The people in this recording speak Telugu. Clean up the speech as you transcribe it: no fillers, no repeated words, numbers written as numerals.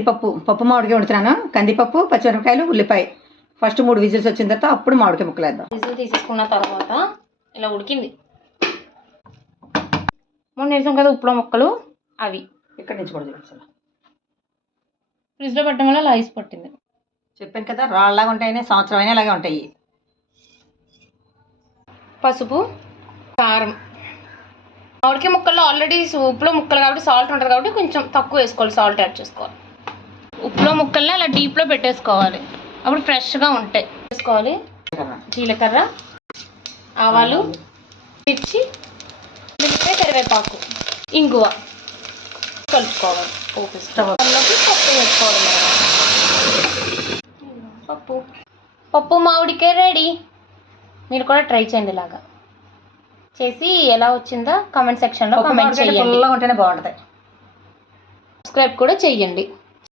పప్పు మామిడికాయ వండుతున్నాను. కందిపప్పు, పచ్చిమిరపకాయలు, ఉల్లిపాయ. ఫస్ట్ 3 విజిల్స్ వచ్చిన తర్వాత అప్పుడు మామిడికాయ ముక్కలు వేద్దాం. విజిల్ తీసేసుకున్న తర్వాత ఇలా ఉడికింది. మొన్న వేసాం కదా ఉప్పులో ముక్కలు, అవి ఇక్కడి నుంచి కూడా చూపించాలి. ఫ్రిడ్జ్లో పెట్టడం వల్ల అలా ఐస్ పట్టింది. చెప్పాను కదా రాళ్ళలాగా ఉంటాయని, సంవత్సరం అయినా అలాగే ఉంటాయి. పసుపు, కారం. మామిడికాయ ముక్కల్లో ఆల్రెడీ ఉప్పులో ముక్కలు కాబట్టి సాల్ట్ ఉంటుంది కాబట్టి కొంచెం తక్కువ వేసుకోవాలి, సాల్ట్ యాడ్ చేసుకోవాలి. ఉప్పులో ముక్కల్ని అలా డీప్లో పెట్టేసుకోవాలి, అప్పుడు ఫ్రెష్గా ఉంటాయి. వేసుకోవాలి జీలకర్ర, ఆవాలు, మిర్చి, మిరపకాయ, కరివేపాకు, ఇంగువ కలుపుకోవాలి. పప్పులోకి పప్పు వేసుకోవాలి. పప్పు మామిడికాయ రెడీ. మీరు కూడా ట్రై చేయండి. ఇలాగా చేసి ఎలా వచ్చిందో కామెంట్ సెక్షన్లో కామెంట్ చేయండి. ఉంటేనే బాగుంటుంది. సబ్స్క్రైబ్ కూడా చేయండి.